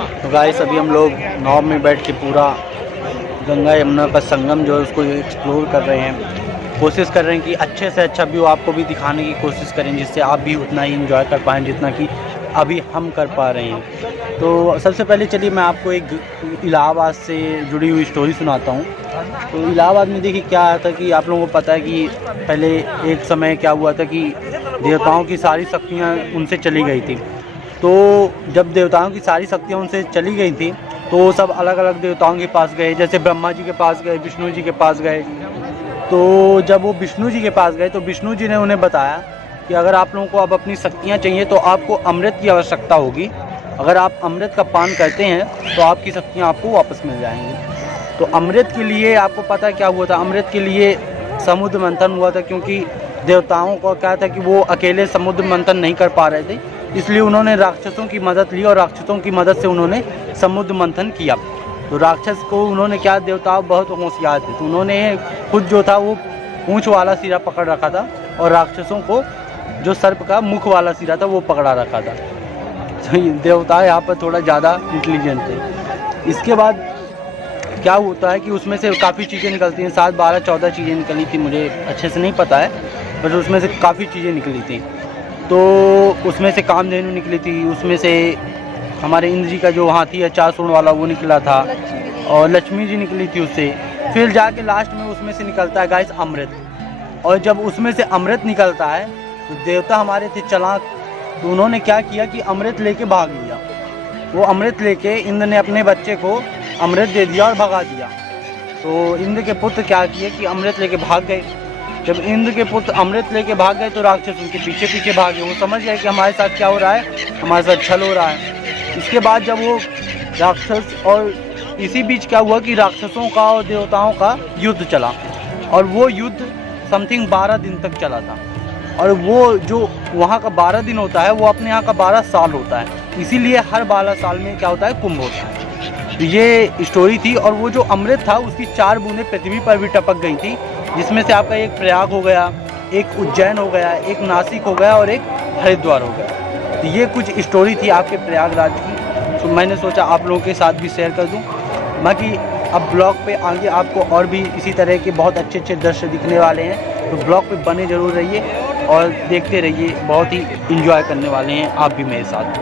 तो गाइस अभी हम लोग नाव में बैठ के पूरा गंगा यमुना का संगम जो है उसको एक्सप्लोर कर रहे हैं। कोशिश कर रहे हैं कि अच्छे से अच्छा व्यू आपको भी दिखाने की कोशिश करें, जिससे आप भी उतना ही एंजॉय कर पाएँ जितना कि अभी हम कर पा रहे हैं। तो सबसे पहले चलिए मैं आपको एक इलाहाबाद से जुड़ी हुई स्टोरी सुनाता हूँ। तो इलाहाबाद में देखिए क्या था कि आप लोगों को पता है कि पहले एक समय क्या हुआ था कि देवताओं की सारी शक्तियाँ उनसे चली गई थी। तो जब देवताओं की सारी शक्तियाँ उनसे चली गई थी तो सब अलग अलग देवताओं के पास गए, जैसे ब्रह्मा जी के पास गए, विष्णु जी के पास गए। तो जब वो विष्णु जी के पास गए तो विष्णु जी ने उन्हें बताया कि अगर आप लोगों को अब अपनी शक्तियाँ चाहिए तो आपको अमृत की आवश्यकता होगी। अगर आप अमृत का पान करते हैं तो आपकी शक्तियाँ आपको वापस मिल जाएंगी। तो अमृत के लिए आपको पता है क्या हुआ था, अमृत के लिए समुद्र मंथन हुआ था, क्योंकि देवताओं को क्या था कि वो अकेले समुद्र मंथन नहीं कर पा रहे थे, इसलिए उन्होंने राक्षसों की मदद ली और राक्षसों की मदद से उन्होंने समुद्र मंथन किया। तो राक्षस को उन्होंने क्या, देवता बहुत होशियार थे, तो उन्होंने खुद जो था वो पूंछ वाला सिरा पकड़ रखा था और राक्षसों को जो सर्प का मुख वाला सिरा था वो पकड़ा रखा था। तो देवता यहाँ पर थोड़ा ज़्यादा इंटेलिजेंट थे। इसके बाद क्या होता है कि उसमें से काफ़ी चीज़ें निकलती हैं, 7, 12, 14 चीज़ें निकली थी, मुझे अच्छे से नहीं पता है, बट उसमें से काफ़ी चीज़ें निकली थी। तो उसमें से कामधेनु निकली थी, उसमें से हमारे इंद्र जी का जो हाथी है 4 सूंड वाला वो निकला था, और लक्ष्मी जी निकली थी उससे। फिर जाके लास्ट में उसमें से निकलता है गाइस अमृत। और जब उसमें से अमृत निकलता है तो देवता हमारे थे चालाक, तो उन्होंने क्या किया कि अमृत लेके भाग लिया। वो अमृत लेके इंद्र ने अपने बच्चे को अमृत दे दिया और भगा दिया। तो इंद्र के पुत्र क्या किए कि अमृत लेके भाग गए। जब इंद्र के पुत्र अमृत लेके भाग गए तो राक्षस उनके पीछे पीछे भागे। वो समझ गए कि हमारे साथ क्या हो रहा है, हमारे साथ छल हो रहा है। इसके बाद जब वो राक्षस, और इसी बीच क्या हुआ कि राक्षसों का और देवताओं का युद्ध चला, और वो युद्ध समथिंग 12 दिन तक चला था। और वो जो वहाँ का 12 दिन होता है वो अपने यहाँ का 12 साल होता है, इसीलिए हर 12 साल में क्या होता है, कुंभ होता है। तो ये स्टोरी थी। और वो जो अमृत था उसकी 4 बूंदें पृथ्वी पर भी टपक गई थी, जिसमें से आपका एक प्रयाग हो गया, एक उज्जैन हो गया, एक नासिक हो गया और एक हरिद्वार हो गया। तो ये कुछ स्टोरी थी आपके प्रयागराज की, तो मैंने सोचा आप लोगों के साथ भी शेयर कर दूं। बाकी अब ब्लॉग पे आगे आपको और भी इसी तरह के बहुत अच्छे अच्छे दृश्य दिखने वाले हैं, तो ब्लॉग पे बने ज़रूर रहिए और देखते रहिए, बहुत ही इंजॉय करने वाले हैं आप भी मेरे साथ।